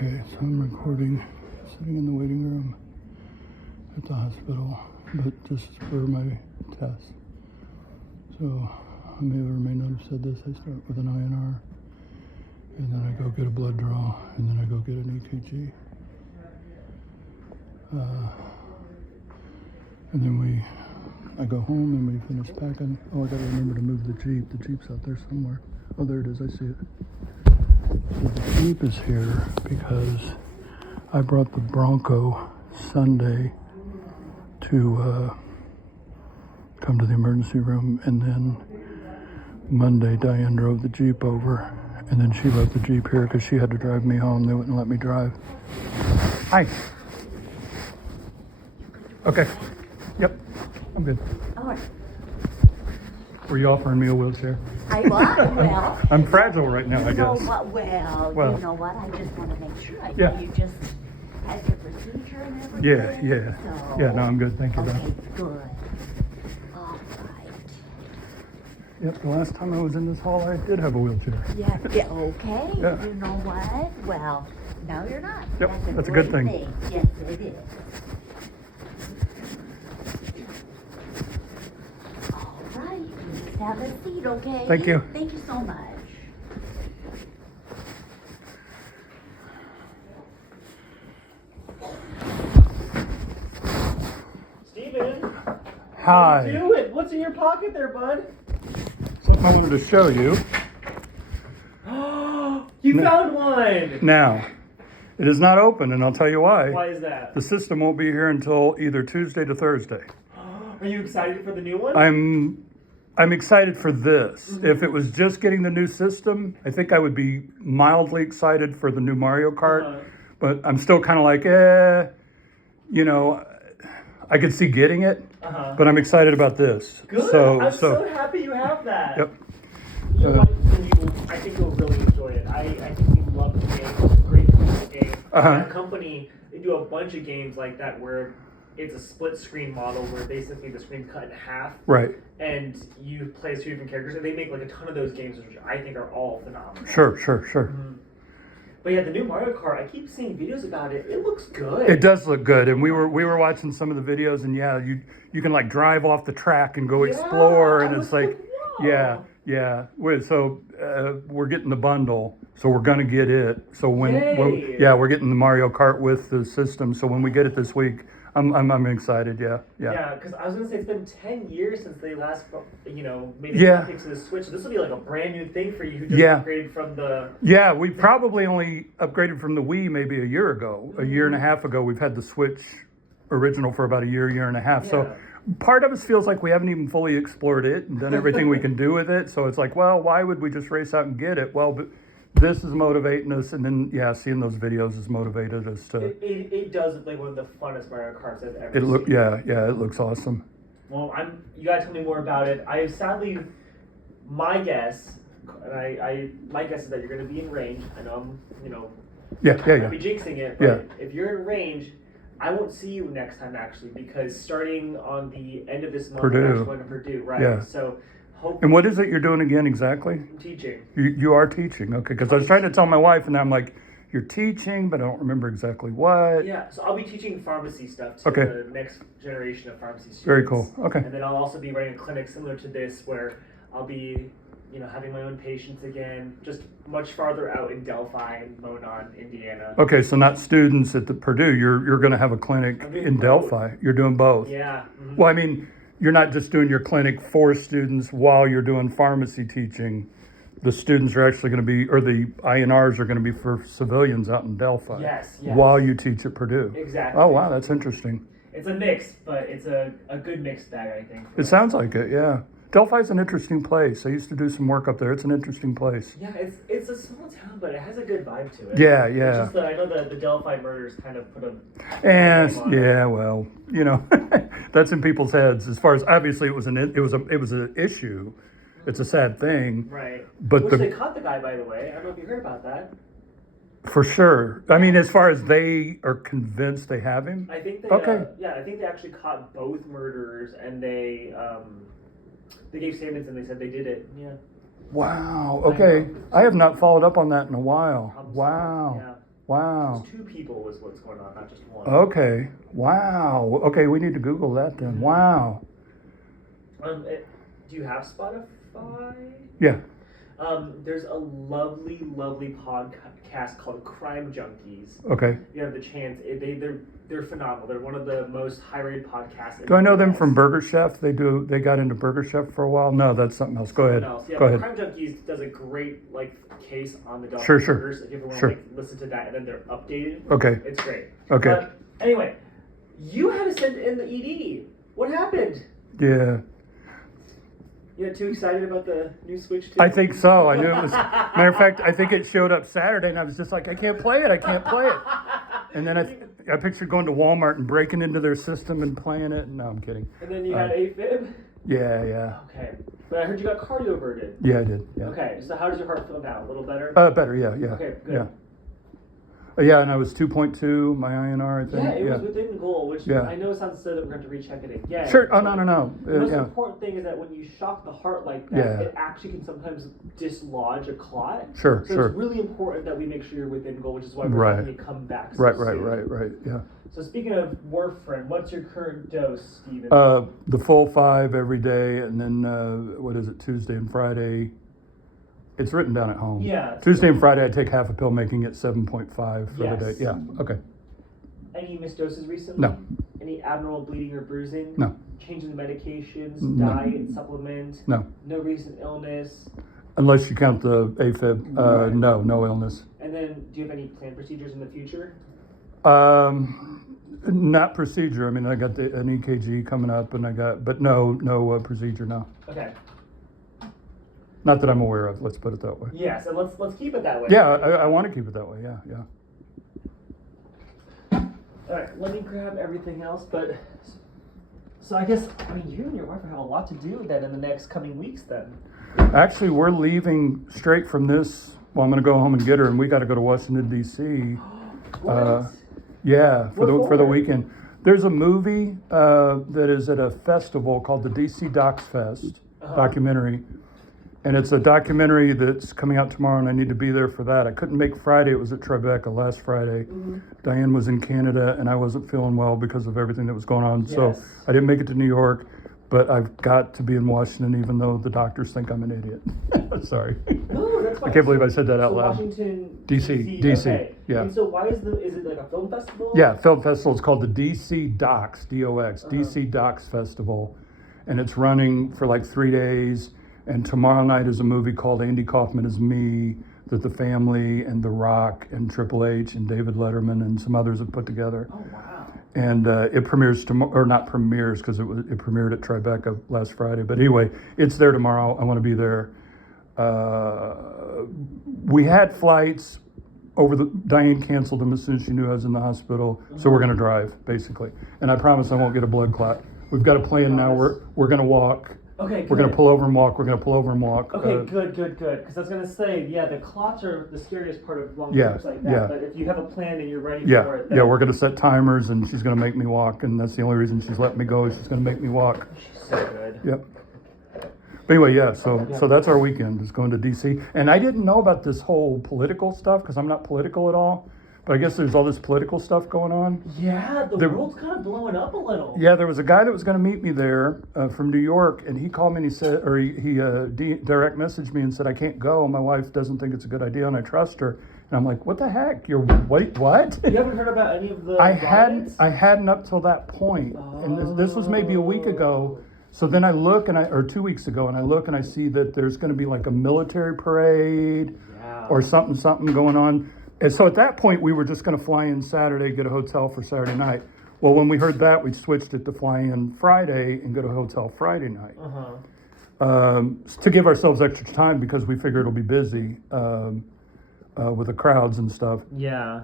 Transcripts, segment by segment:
Okay, so I'm recording, sitting in the waiting room at the hospital, but this is for my test. So I may or may not have said this. I start with an INR, and then I go get a blood draw, and then I go get an EKG. And then I go home and we finish packing. Oh, I gotta remember to move the Jeep. The Jeep's out there somewhere. Oh, there it is, I see it. So the Jeep is here because I brought the Bronco Sunday to come to the emergency room, and then Monday Diane drove the Jeep over, and then she left the Jeep here because she had to drive me home. They wouldn't let me drive. Hi. Okay. Yep. I'm good. All right. Were you offering me a wheelchair? I was. Well, I'm fragile right now, I you know guess. what? Well, you know what? I just want to make sure. I know you just had your procedure and everything. Yeah. So, Yeah, no, I'm good. Thank you, okay, Beth. good. All right. Yep, the last time I was in this hall, I did have a wheelchair. Yeah, okay. Yeah. You know what? Well, now you're not. Yep, that's a great good thing. Yes, it is. All right. You just have a seat, okay? Thank you. Thank you so much. Steven, Hi. do it. What's in your pocket there, bud? Something I wanted to show you. You found one. Now, it is not open, and I'll tell you why. Why is that? The system won't be here until either Tuesday to Thursday. Are you excited for the new one? I'm excited for this. If it was just getting the new system, I think I would be mildly excited for the new Mario Kart. But I'm still kind of like, you know, I could see getting it, but I'm excited about this. Good. I'm so happy you have that. Yep. I think you'll really enjoy it. I think you love the game. It's a great game. That company, they do a bunch of games like that where it's a split screen model where basically the screen's cut in half. Right. And you play as two different characters, and they make like a ton of those games, which I think are all phenomenal. Sure. But yeah, the new Mario Kart, I keep seeing videos about it. It looks good. It does look good, and we were watching some of the videos, and yeah, you can like drive off the track and go explore, and it's like, wow. yeah. We're getting the bundle, so we're gonna get it. So when we're getting the Mario Kart with the system. So when we get it this week, I'm excited. Yeah. Yeah, because I was gonna say it's been 10 years since they last, made a graphics to the Switch. This will be like a brand new thing for you who just upgraded from the. Yeah, we probably only upgraded from the Wii maybe a year ago, a year and a half ago. We've had the Switch original for about a year and a half. Yeah. So part of us feels like we haven't even fully explored it and done everything we can do with it. So it's like, well, why would we just race out and get it? Well, but this is motivating us, and then seeing those videos has motivated us to. It does look like one of the funnest Mario Karts I've ever seen. It looks awesome. Well, you gotta tell me more about it. My guess, my guess is that you're gonna be in range. I know I'm, I might be jinxing it, but if you're in range, I won't see you next time actually, because starting on the end of this month, I'm actually going to Purdue, right? Yeah. So. And what is it you're doing again exactly? I'm teaching. You are teaching, okay? Because I was trying to tell my wife, and I'm like, you're teaching, but I don't remember exactly what. Yeah, so I'll be teaching pharmacy stuff to the next generation of pharmacy students. Very cool. Okay. And then I'll also be running a clinic similar to this, where I'll be, having my own patients again, just much farther out in Delphi and Monon, Indiana. Okay, so not students at the Purdue. You're going to have a clinic in Delphi. You're doing both. Yeah. Mm-hmm. Well, I mean, you're not just doing your clinic for students while you're doing pharmacy teaching. The students are actually going to be, or the INRs are going to be for civilians out in Delphi. Yes. While you teach at Purdue. Exactly. Oh, wow, that's interesting. It's a mix, but it's a good mixed bag, I think. It sounds like it, yeah. Delphi's an interesting place. I used to do some work up there. It's an interesting place. Yeah, it's a small town, but it has a good vibe to it. Yeah. It's just that I know the Delphi murders kind of put a. Well, that's in people's heads. As far as obviously it was an issue. It's a sad thing. Right. But they caught the guy, by the way. I don't know if you heard about that. For sure. I mean, as far as they are convinced they have him. I think they. I think they actually caught both murderers, and they gave statements and they said they did it. Yeah. Wow. Okay. I have not followed up on that in a while. Wow. Wow. There's 2 people is what's going on, not just one. Okay. Wow. Okay, we need to Google that then. Mm-hmm. Wow. Do you have Spotify? Yeah. There's a lovely podcast called Crime Junkies. Okay. You have the chance. They're phenomenal. They're one of the most high-rated podcasts. Do I know them from Burger Chef? They got into Burger Chef for a while. No, that's something else. Go ahead. Yeah, Go ahead. Crime Junkies does a great case on the dog Sure. burgers. If you ever want Sure. to listen to that, and then they're updated. Okay. It's great. Okay. But anyway, you had to send in the ED. What happened? Yeah. You got too excited about the new Switch 2? I think so. I knew it was. Matter of fact, I think it showed up Saturday, and I was just like, I can't play it. And then I pictured going to Walmart and breaking into their system and playing it. No, I'm kidding. And then you had AFib? Yeah. Okay. But I heard you got cardioverted. Yeah, I did. Yeah. Okay, so how does your heart feel now? A little better? Better. Yeah. Okay, good. Yeah. Yeah, and I was 2.2, my INR, I think. Yeah, it was within goal, which Yeah. I know it sounds silly that we're going to recheck it again. Sure. Oh, no. The most Yeah. important thing is that when you shock the heart like that, Yeah. it actually can sometimes dislodge a clot. Sure. So it's really important that we make sure you're within goal, which is why we're Right. having you come back so Right. soon. Yeah. So speaking of warfarin, what's your current dose, Steven? The full 5 every day, and then what is it? Tuesday and Friday. It's written down at home. Yeah. Tuesday and Friday, I take half a pill, making it 7.5 for the day. Yes. Yeah. Okay. Any missed doses recently? No. Any abnormal bleeding or bruising? No. Change in medications, No. diet, supplement? No. No recent illness? Unless you count the AFib. Right. No illness. And then, do you have any planned procedures in the future? Not procedure. I mean, I got an EKG coming up, but no procedure. No. Okay. Not that I'm aware of. Let's put it that way. Yeah. So let's keep it that way. Yeah, I want to keep it that way. Yeah. All right. Let me grab everything else. But so I guess you and your wife have a lot to do then in the next coming weeks. Then. Actually, we're leaving straight from this. Well, I'm going to go home and get her, and we got to go to Washington D.C. What? Yeah, for What the for? weekend. There's a movie that is at a festival called the DC Docs Fest documentary. And it's a documentary that's coming out tomorrow, and I need to be there for that. I couldn't make Friday. It was at Tribeca last Friday. Mm-hmm. Diane was in Canada, and I wasn't feeling well because of everything that was going on. Yes. So I didn't make it to New York, but I've got to be in Washington, even though the doctors think I'm an idiot. Sorry. No, that's fine. I can't believe I said that out So loud. Washington, DC, okay. yeah. And so why is it like a film festival? Yeah, film festival. It's called the DC Docs, D-O-X, Uh-huh. DC Docs Festival. And it's running for like 3 days. And tomorrow night is a movie called Andy Kaufman is Me that the family and The Rock and Triple H and David Letterman and some others have put together. Oh, wow. And it premieres tomorrow, or not premieres because it premiered at Tribeca last Friday. But anyway, it's there tomorrow. I want to be there. We had flights Diane canceled them as soon as she knew I was in the hospital. So we're going to drive, basically. And I promise I won't get a blood clot. We've got a plan now. We're going to walk. Okay, We're going to pull over and walk. Okay, good. Because I was going to say, the clots are the scariest part of long trips like that. Yeah. But if you have a plan and you're ready Yeah, for it, yeah, we're going to set timers, and she's going to make me walk, and that's the only reason she's letting me go. Is she's going to make me walk. She's so good. Yep. But anyway, so that's our weekend, is going to DC. And I didn't know about this whole political stuff because I'm not political at all. But I guess there's all this political stuff going on. Yeah, the world's kind of blowing up a little. Yeah, there was a guy that was going to meet me there from New York, and he called me and he said, or he direct messaged me and said, I can't go. My wife doesn't think it's a good idea, and I trust her. And I'm like, what the heck? Wait, what? You haven't heard about any of the I riots? hadn't up till that point. And this was maybe a week ago. So then I look or 2 weeks ago, and I look and I see that there's going to be like a military parade or something going on. And so at that point, we were just going to fly in Saturday, get a hotel for Saturday night. Well, when we heard that, we switched it to fly in Friday and go to a hotel Friday night. To give ourselves extra time because we figure it'll be busy with the crowds and stuff. Yeah.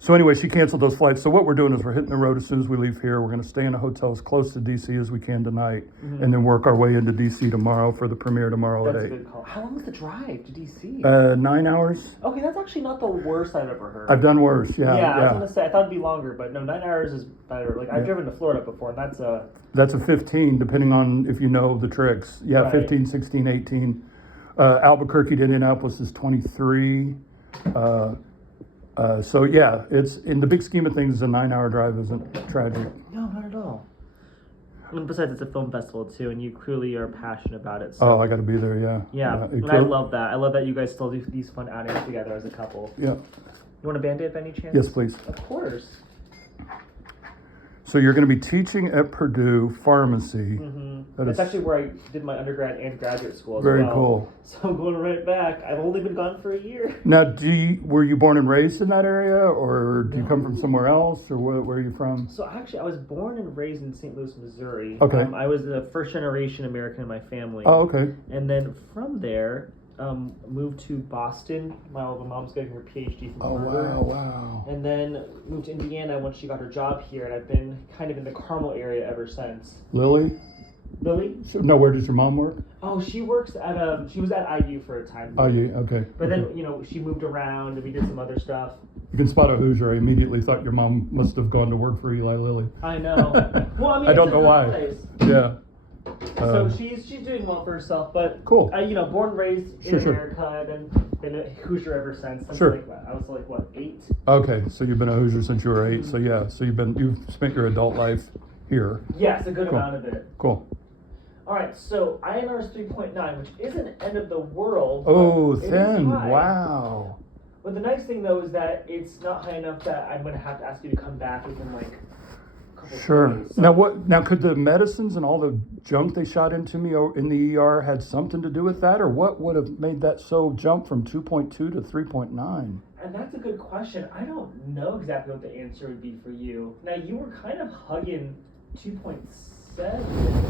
So anyway, she canceled those flights. So what we're doing is we're hitting the road as soon as we leave here. We're going to stay in a hotel as close to DC as we can tonight, and then work our way into DC tomorrow for the premiere tomorrow That's at a 8. good call. How long is the drive to DC? 9 hours. Okay, that's actually not the worst I've ever heard. I've done worse. Yeah. I was gonna say I thought it'd be longer, but no, 9 hours is better. Like I've driven to Florida before, and That's a 15, depending on if you know the tricks. Yeah, Right. 15, 16, 18. Albuquerque to Indianapolis is 23. So yeah, it's in the big scheme of things, a 9-hour drive isn't tragic. No, not at all. And besides, it's a film festival too, and you clearly are passionate about it. So. Oh, I got to be there. Yeah. Yeah, and I love that. I love that you guys still do these fun outings together as a couple. Yeah. You want a Band-Aid by any chance? Yes, please. Of course. So you're going to be teaching at Purdue pharmacy. Mm-hmm. That's actually where I did my undergrad and graduate school as well. Very cool. So I'm going right back. I've only been gone for a year. Now, were you born and raised in that area, or do you come from somewhere else, or where are you from? So actually, I was born and raised in St. Louis, Missouri. Okay. I was a first-generation American in my family. Oh, okay. And then from there, moved to Boston. My mom's getting her PhD from Harvard. Oh, wow. And then moved to Indiana once she got her job here, and I've been kind of in the Carmel area ever since. Lily? So, no, where does your mom work? Oh, she works at she was at IU for a time. IU, okay. But then, she moved around and we did some other stuff. You can spot a Hoosier. I immediately thought your mom must have gone to work for Eli Lilly. I know. Well, I mean, I don't know why. Place. Yeah. So she's doing well for herself, but cool. Born and raised in America, and then been a Hoosier ever since. I was like what, 8? Okay, so you've been a Hoosier since you were 8. So yeah, so you've spent your adult life here. Yes, a good amount of it. Cool. All right, so INR is 3.9, which isn't end of the world. Oh, thin! Wow. But the nice thing though is that it's not high enough that I'm going to have to ask you to come back within like. Sure. So, now could the medicines and all the junk they shot into me in the ER had something to do with that, or what would have made that so jump from 2.2 to 3.9? And that's a good question. I don't know exactly what the answer would be for you. Now you were kind of hugging 2.7.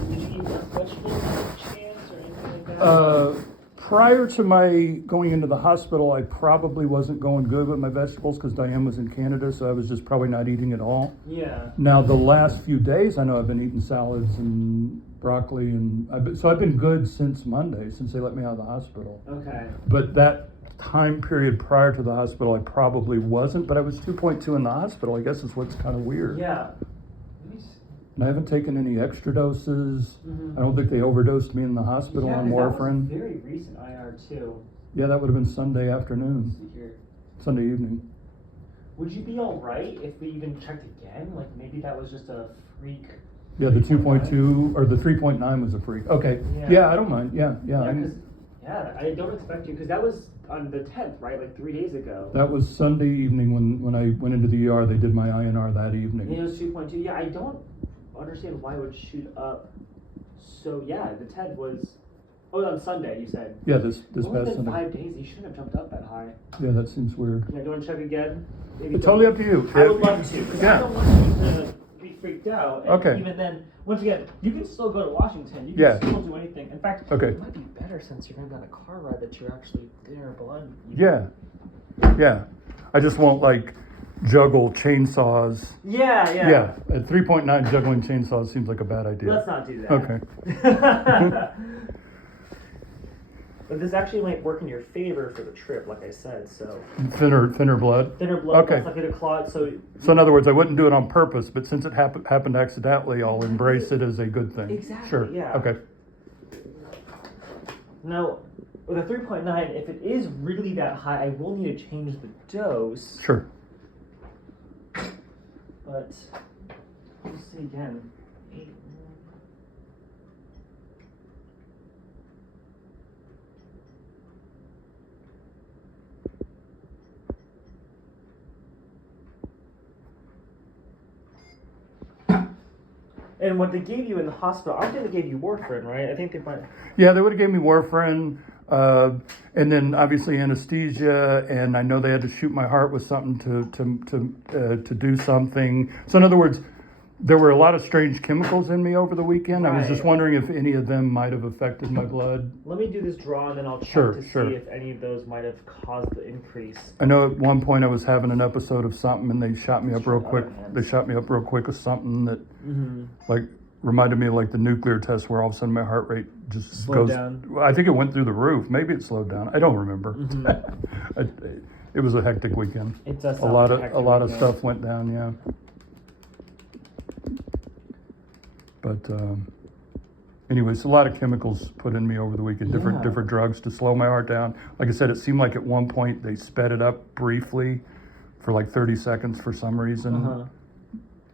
Did you eat less vegetables by chance or anything like that? Prior to my going into the hospital, I probably wasn't going good with my vegetables because Diane was in Canada, so I was just probably not eating at all. Yeah. Now, the last few days, I know I've been eating salads and broccoli, and I've been good since Monday, since they let me out of the hospital. Okay. But that time period prior to the hospital, I probably wasn't, but I was 2.2 in the hospital. I guess is what's kind of weird. Yeah. And I haven't taken any extra doses. I don't think they overdosed me in the hospital on warfarin. That was very recent IR too. Yeah, that would have been Sunday afternoon. Let's see here. Sunday evening. Would you be all right if we even checked again? Like maybe that was just a freak. Yeah, the 2.2 or the 3.9 was a freak. Okay. Yeah, I don't mind. Yeah. I don't expect you because that was on the 10th, right? Like 3 days ago. That was Sunday evening when I went into the ER. They did my INR that evening. It was 2.2. Yeah, I don't understand why it would shoot up. So yeah, the 10th was. Oh, on Sunday you said. Yeah, this past Sunday. 5 days. You shouldn't have jumped up that high. Yeah, that seems weird. Yeah, do you want to check again? It's totally up to you. I would love to because I don't want you to be freaked out. And okay. Even then, once again, you can still go to Washington. You can still do anything. In fact, it might be better since you're going to be on a car ride that you're actually there blood. Yeah. I just won't juggle chainsaws. Yeah. Yeah. At 3.9, juggling chainsaws seems like a bad idea. Let's not do that. Okay. But this actually might work in your favor for the trip, like I said. So thinner blood. Thinner blood. Okay. Less likely to clot. So in other words, I wouldn't do it on purpose, but since it happened accidentally, I'll embrace it as a good thing. Exactly. Sure. Yeah. Okay. Now, with a 3.9, if it is really that high, I will need to change the dose. Sure. But let's see again. 8. And what they gave you in the hospital, I think they gave you warfarin, right? I think they might. Yeah, they would have gave me warfarin, and then obviously anesthesia, and I know they had to shoot my heart with something to do something. So in other words, there were a lot of strange chemicals in me over the weekend. Right. I was just wondering if any of them might have affected my blood. Let me do this draw, and then I'll check to see if any of those might have caused the increase. I know at one point I was having an episode of something, and they shot me up real quick. They shot me up real quick with something that, reminded me of the nuclear test, where all of a sudden my heart rate just slowed down. I think it went through the roof. Maybe it slowed down. I don't remember. It was a hectic weekend. It does. A lot of stuff went down. Yeah. But anyways, a lot of chemicals put in me over the weekend, different drugs to slow my heart down. Like I said, it seemed like at one point they sped it up briefly, for like 30 seconds for some reason.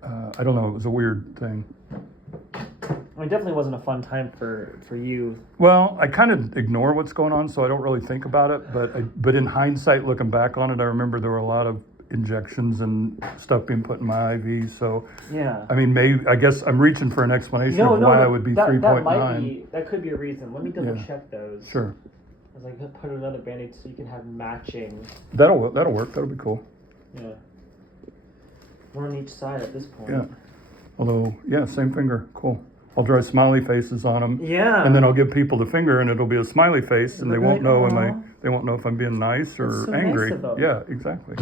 I don't know. It was a weird thing. It definitely wasn't a fun time for you. Well, I kind of ignore what's going on, so I don't really think about it. But in hindsight, looking back on it, I remember there were a lot of injections and stuff being put in my IV. So Yeah. I mean, maybe I guess I'm reaching for an explanation of why I would be 3.9. That could be a reason. Let me double check those. Sure. I was like, put another Band-Aid so you can have matching. That'll work. That'll be cool. Yeah. One on each side at this point. Yeah. Although, yeah, same finger. Cool. I'll draw smiley faces on them. Yeah. And then I'll give people the finger, and it'll be a smiley face, and they won't know "Aw." they won't know if I'm being nice or That's so angry. nice of them. Yeah, exactly.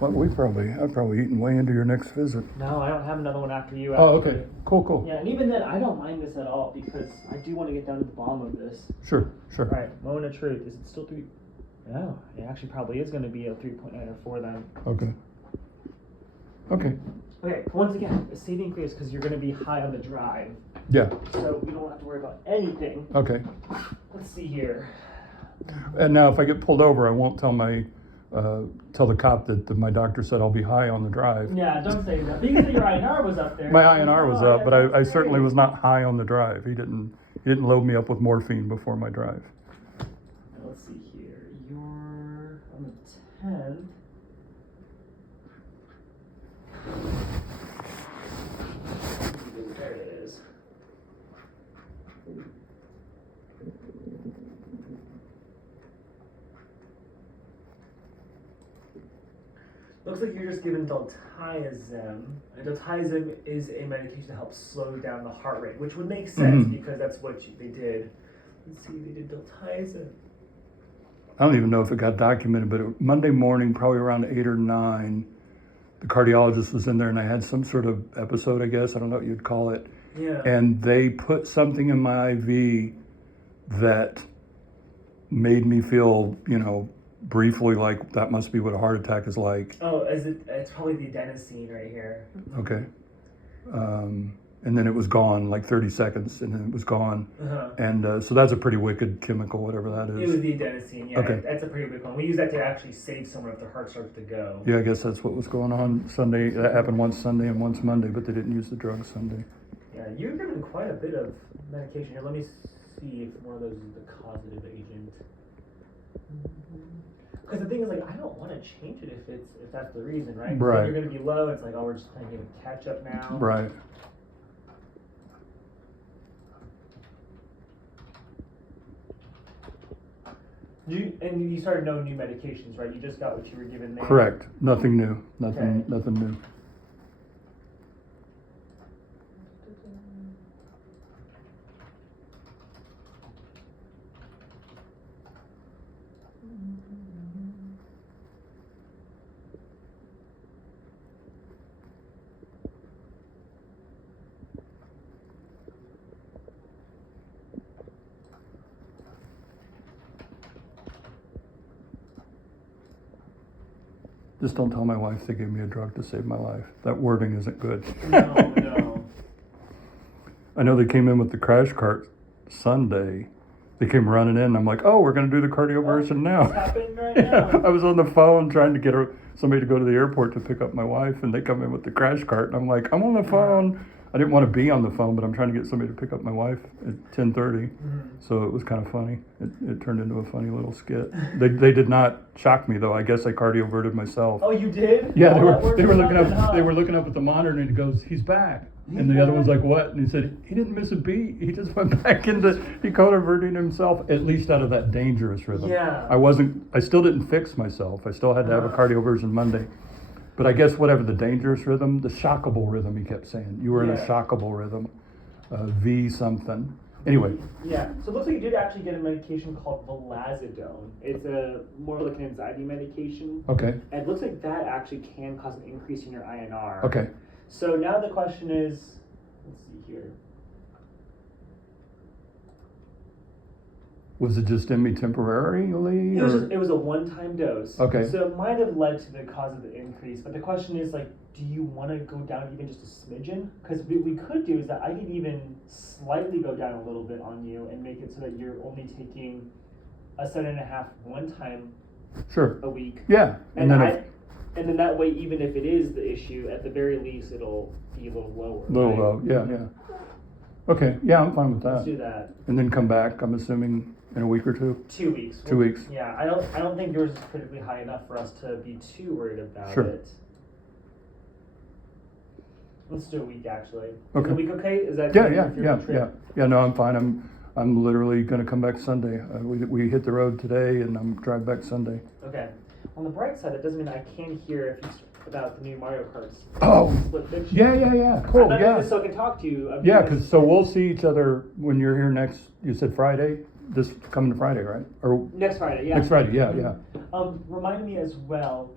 Well, I've probably eaten way into your next visit. No, I don't have another one after you. Oh, actually. okay. Cool. Yeah, and even then, I don't mind this at all because I do want to get down to the bottom of this. Sure. All right, moment of truth. Is it still 3? No, it actually probably is going to be a 3.9 or 4 then. Okay. Okay, once again, a saving grace because you're going to be high on the drive. Yeah. So we don't have to worry about anything. Okay. Let's see here. And now, if I get pulled over, I won't tell tell the cop that my doctor said I'll be high on the drive. Yeah, don't say that. Because your INR was up there. My INR was up, but I that's certainly great. was not high on the drive. He didn't load me up with morphine before my drive. Let's see here. You're on the 10th. There it is. Looks like you're just given diltiazem. And diltiazem is a medication that helps slow down the heart rate, which would make sense because that's what they did. Let's see, they did diltiazem. I don't even know if it got documented, but Monday morning, probably around 8 or 9, the cardiologist was in there and I had some sort of episode, I guess. I don't know what you'd call it. Yeah. And they put something in my IV that made me feel, briefly like that must be what a heart attack is like. Oh, it's probably the adenosine right here. Okay. And then it was gone, like 30 seconds, and then it was gone. And so that's a pretty wicked chemical, whatever that It is. was the adenosine, yeah. Okay. That's a pretty big one. We use that to actually save someone if their heart starts to go. Yeah, I guess that's what was going on Sunday. That happened once Sunday and once Monday, but they didn't use the drug Sunday. Yeah, you're given quite a bit of medication here. Let me see if one of those is the causative agent. Because the thing is, like, I don't want to change it if that's the reason, right? 'Cause Right. then you're going to be low. It's like, oh, we're just playing a catch up now. Right. And you started no new medications, right? You just got what you were given there. Correct. Nothing new. Okay. Nothing new. Just don't tell my wife they gave me a drug to save my life. That wording isn't good. No. I know they came in with the crash cart Sunday. They came running in. I'm like, oh, we're going to do the cardioversion now. What's happening right now? I was on the phone trying to get somebody to go to the airport to pick up my wife, and they come in with the crash cart, and I'm like, I'm on the phone. I didn't want to be on the phone, but I'm trying to get somebody to pick up my wife at 10:30. So it was kind of funny. It turned into a funny little skit. They did not shock me though. I guess I cardioverted myself. Oh, you did? Yeah, Oh, they were looking up. huh? They were looking up at the monitor, and it goes, "He's back." And the other one's like, "What?" And he said, "He didn't miss a beat. He just went back into decoding himself, at least out of that dangerous rhythm." Yeah. I still didn't fix myself. I still had to have a cardioversion Monday. But I guess whatever the dangerous rhythm, the shockable rhythm, he kept saying. You were in a Yeah. shockable rhythm, V something. Anyway, Yeah, so it looks like you did actually get a medication called vilazodone. It's more like an anxiety medication. okay, And it looks like that actually can cause an increase in your INR. okay. So now the question is, let's see here. Was it just in me temporarily? It was a one-time dose. Okay. So it might have led to the cause of the increase, but the question is, like, do you want to go down even just a smidgen? Because what we could do is that I could even slightly go down a little bit on you and make it so that you're only taking a 7.5 one time Sure. a week. Yeah. And then and then that way, even if it is the issue, at the very least, it'll be a little lower. little right? low. Yeah. Okay. Yeah, I'm fine with Let's that. do that. And then come back, I'm assuming, in a week or two? 2 weeks. 2 weeks. Yeah, I don't think yours is critically high enough for us to be too worried about Sure. it. Let's do a week actually. Okay. Is a week okay? Is that Yeah, good yeah, if you're yeah, on a trip? yeah. No, I'm fine. I'm literally gonna come back Sunday. We hit the road today and I'm driving back Sunday. Okay. On the bright side, that doesn't mean I can hear if you about the new Mario Karts. Oh, Split fiction. yeah. Cool, I'm not doing yeah. this so I can talk to you. I'm Yeah, doing this- so we'll see each other when you're here next, you said Friday? This coming Friday, right? Or next Friday, yeah. next Friday, yeah. Remind me as well.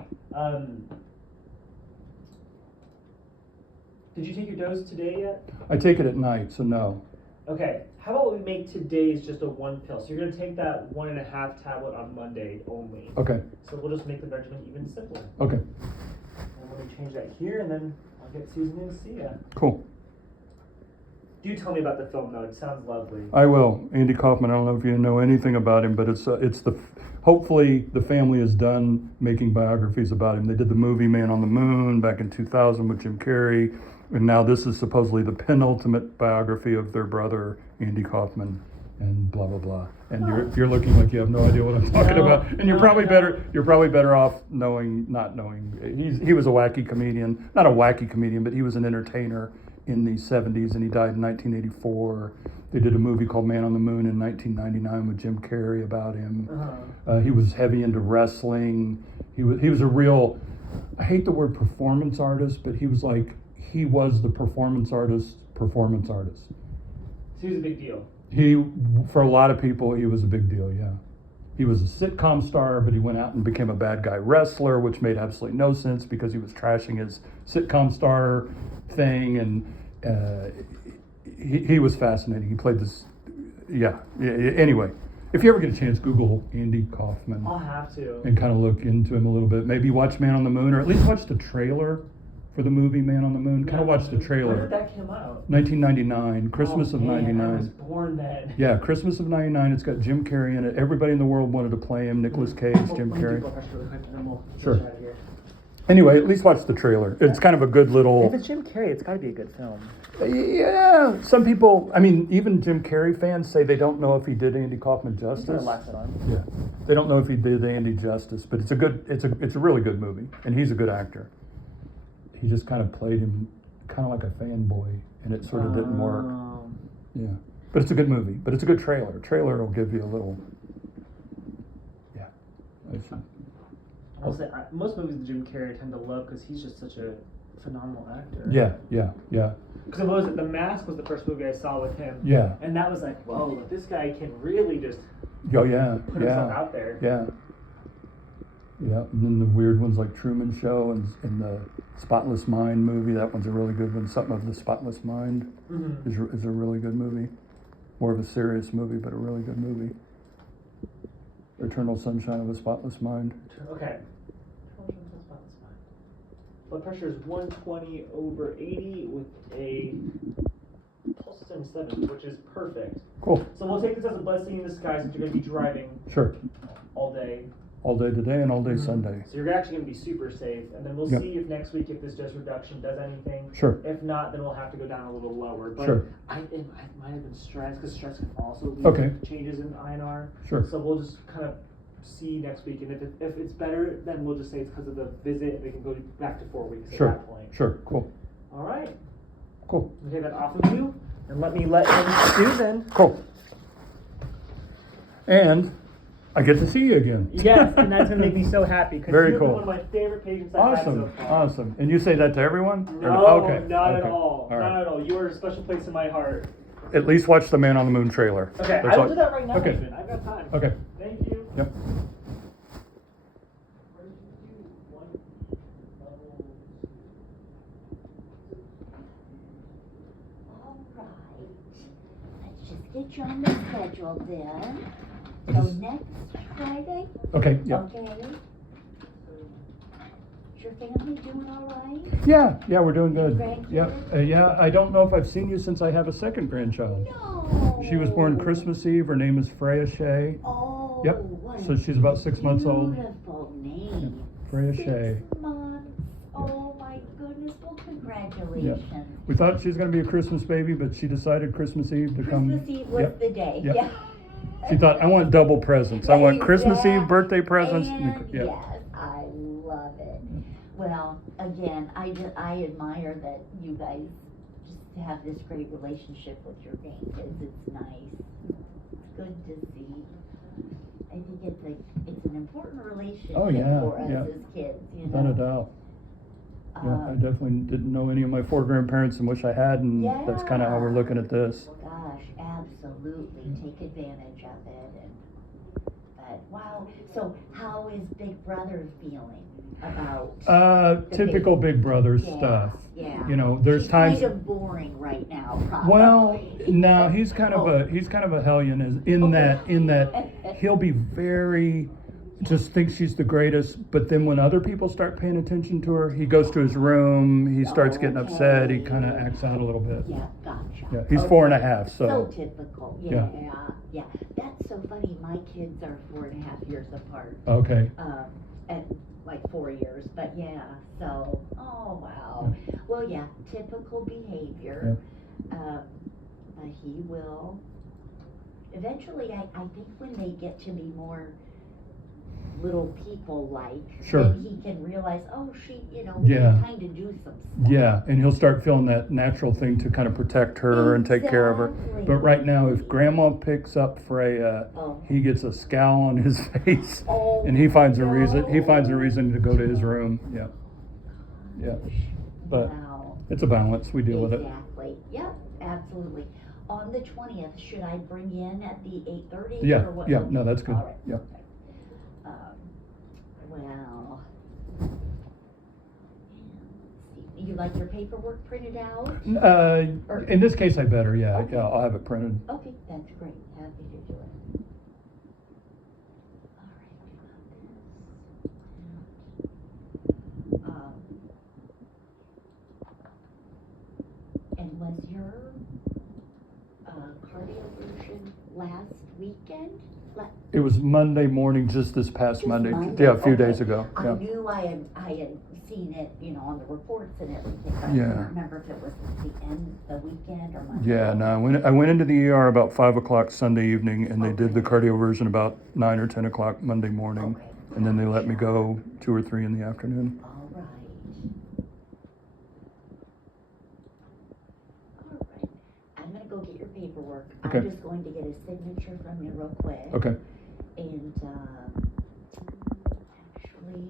Did you take your dose today yet? I take it at night, so no. Okay. How about we make today's just a 1 pill? So you're gonna take that 1.5 tablet on Monday only. Okay, So we'll just make the regimen even simpler. okay, And let me change that here, and then I'll get Susan in to see ya. cool. Do tell me about the film though. It sounds lovely. I will. Andy Kaufman, I don't know if you know anything about him, but hopefully the family is done making biographies about him. They did the movie Man on the Moon back in 2000 with Jim Carrey, and now this is supposedly the penultimate biography of their brother, Andy Kaufman, and blah, blah, blah. And you're looking like you have no idea what I'm talking about, and you're probably better off not knowing. He was a wacky comedian, not a wacky comedian, but he was an entertainer in the 70s, and he died in 1984. They did a movie called Man on the Moon in 1999 with Jim Carrey about him. He was heavy into wrestling. He was a real, I hate the word performance artist, but he was the performance artist. So he was a big deal. For a lot of people, he was a big deal, yeah. He was a sitcom star, but he went out and became a bad guy wrestler, which made absolutely no sense because he was trashing his sitcom star thing, and he was fascinating. He played this, yeah. Anyway, if you ever get a chance, Google Andy Kaufman I'll have to. and kind of look into him a little bit. Maybe watch Man on the Moon, or at least watch the trailer for the movie Man on the Moon. Kind of watch the trailer. When did that come out? 1999, 1999, Christmas of man, '99. I was born then. Yeah, Christmas of '99. It's got Jim Carrey in it. Everybody in the world wanted to play him. Nicolas Cage, Jim Let me do Carrey. blood pressure really quick, and then we'll Sure. switch out of here. Anyway, at least watch the trailer. It's kind of a good little. If it's Jim Carrey, it's got to be a good film. Yeah, some people. I mean, even Jim Carrey fans say they don't know if he did Andy Kaufman justice. Yeah, they don't know if he did Andy justice, but it's a really good movie, and he's a good actor. He just kind of played him kind of like a fanboy, and it sort of didn't work. Yeah, but it's a good movie. But it's a good trailer. Trailer will give you a little. Yeah. I'll say, most movies that Jim Carrey I tend to love because he's just such a phenomenal actor. Yeah. Because what was it? The Mask was the first movie I saw with him. Yeah. And that was like, whoa, this guy can really just Oh yeah. put himself out there. Yeah. And then the weird ones like Truman Show and the Spotless Mind movie. That one's a really good one. Something of the Spotless Mind is a really good movie. More of a serious movie, but a really good movie. Eternal Sunshine of a Spotless Mind. Okay. Blood pressure is 120/80 with a pulse of 77, which is perfect. Cool. So we'll take this as a blessing in disguise since you're going to be driving Sure. all day. All day today and all day Sunday. So you're actually going to be super safe, and then we'll Yep. see if next week if this dose reduction does anything. Sure. If not, then we'll have to go down a little lower. But Sure. I might have been stress because stress can also lead Okay. to changes in INR. Sure. So we'll just kind of see next week, and if it's better, then we'll just say it's because of the visit, and we can go back to 4 weeks at that point. Sure. Cool. All right. Cool. Okay, that off of you, and let me let in Susan. Cool. And I get to see you again. Yes, and that's gonna make me so happy because Very you're cool. one of my favorite patients I've had so far. Awesome. And you say that to everyone? No, Okay. not at Okay. all. All right. Not at all. You are a special place in my heart. At least watch the Man on the Moon trailer. Okay, That's I will all- do that right now. Okay. Even. I've got time. Okay. Thank you. Yep. All right. Let's just get you on the schedule then. So next Friday, Okay. Yep. okay? Is your family doing all right? Yeah, we're doing good. Grandkids? Yeah, I don't know if I've seen you since I have a second grandchild. No. She was born Christmas Eve. Her name is Freya Shea. Oh. Yep. what So a she's about 6 months old. Beautiful name. Freya Shea. 6 months. Oh my goodness. Well, congratulations. We thought she was going to be a Christmas baby, but she decided Christmas Eve to come. Christmas Eve was the day. Yep. Yeah. She thought, I want double presents. I want Christmas Yeah. Eve, birthday presents. And Yeah. yes, I love it. Well, again, I admire that you guys just have this great relationship with your grandkids. It's nice. It's good to see. I think it's an important relationship Oh, yeah, for us yeah. as kids. You Without know. a doubt. Yeah, I definitely didn't know any of my 4 grandparents and wish I had, and that's kind of how we're looking at this. Gosh, absolutely. Take advantage of it. But wow. So how is Big Brother feeling about Typical Big Brother stuff. Yeah. You know, there's She's times. kind of boring right now, probably. Well, no, he's kind of a hellion in that he'll be very, just thinks she's the greatest, but then when other people start paying attention to her, he goes to his room, he starts getting upset, he kind of acts out a little bit. Yeah, gotcha. Yeah, he's 4.5, So so. typical. Yeah. Yeah. That's so funny. My kids are 4.5 years apart. Okay. And like 4 years, but yeah, so, oh wow. Well, yeah, typical behavior. But he will, eventually, I think when they get to be more little people like, Sure. then he can realize, oh, we Yeah. can kind of do some stuff. Yeah, and he'll start feeling that natural thing to kind of protect her and take care of her. Exactly. But right now, if Grandma picks up Freya, he gets a scowl on his face, and he finds a reason. He finds a reason to go to his room. Yeah, yeah. But Wow. it's a balance. We deal with it. Exactly. Yep, absolutely. On the 20th, should I bring in at the 8:30? Yeah, or what? yeah. No, that's good. All right. Yeah. Well, you like your paperwork printed out? In this case, I better. Yeah, Okay. yeah. I'll have it printed. Okay, that's great. Happy to do it. All right. And was your cardio version last weekend? It was Monday morning, just this past Just Monday. Monday? Yeah, a few Okay. days ago. I Yeah. knew I had seen it, on the reports and everything, but I Yeah. couldn't remember if it was the weekend or Monday. Yeah, no, I went into the ER about 5 o'clock Sunday evening, and they did the cardio version about 9 or 10 o'clock Monday morning, Okay. and then they let me go 2 or 3 in the afternoon. All right. All right. I'm gonna go get your paperwork. Okay. I'm just going to get a signature from you real quick. Okay. And, actually,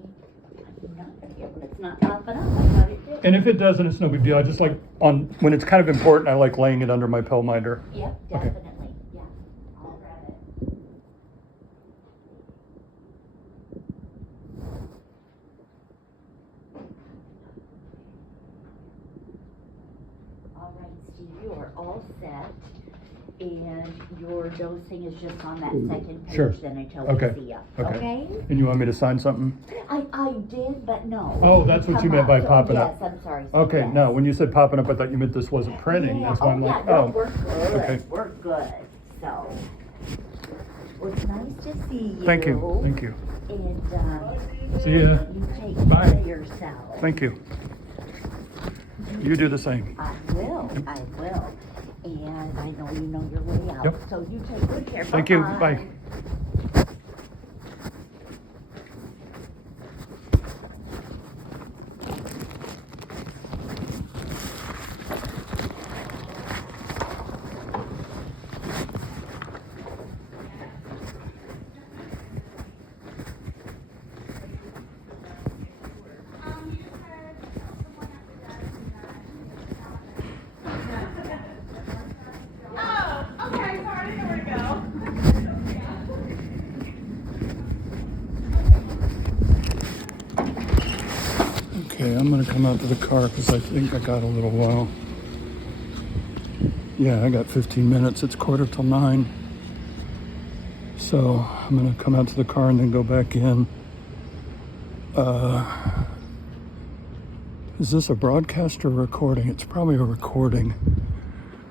I'm not gonna be able, it's not popping up. I thought it did. And if it doesn't, it's no big deal. I just like when it's kind of important, I like laying it under my pill minder. Yep, Okay. definitely. Yeah. I'll grab it. All right, Steve, you are all set. And your dosing is just on that second page Sure. then until Okay. we see ya. Okay. And you want me to sign something? I did, but no. Oh, that's what you meant by popping up. Yes, I'm sorry. Okay, Yes. no, when you said popping up, I thought you meant this wasn't printing. Yeah. That's why I'm like, yeah, no, oh. we're good. Okay. We're good. So, well, it's nice to see you. Thank you. Thank you. And See ya. you take Bye. care of yourself. Thank you. You do the same. I will. And I know you know your way out. Yep. So you take good care. Thank you. Bye-bye. Bye. Okay, I'm gonna come out to the car because I think I got a little while. Yeah, I got 15 minutes. It's 9:15. So I'm gonna come out to the car and then go back in. Is this a broadcast or recording? It's probably a recording.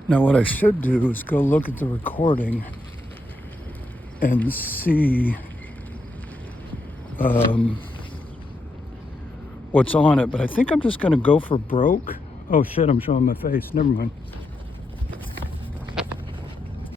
Now what I should do is go look at the recording and see what's on it, but I think I'm just gonna go for broke. Oh shit, I'm showing my face. Never mind.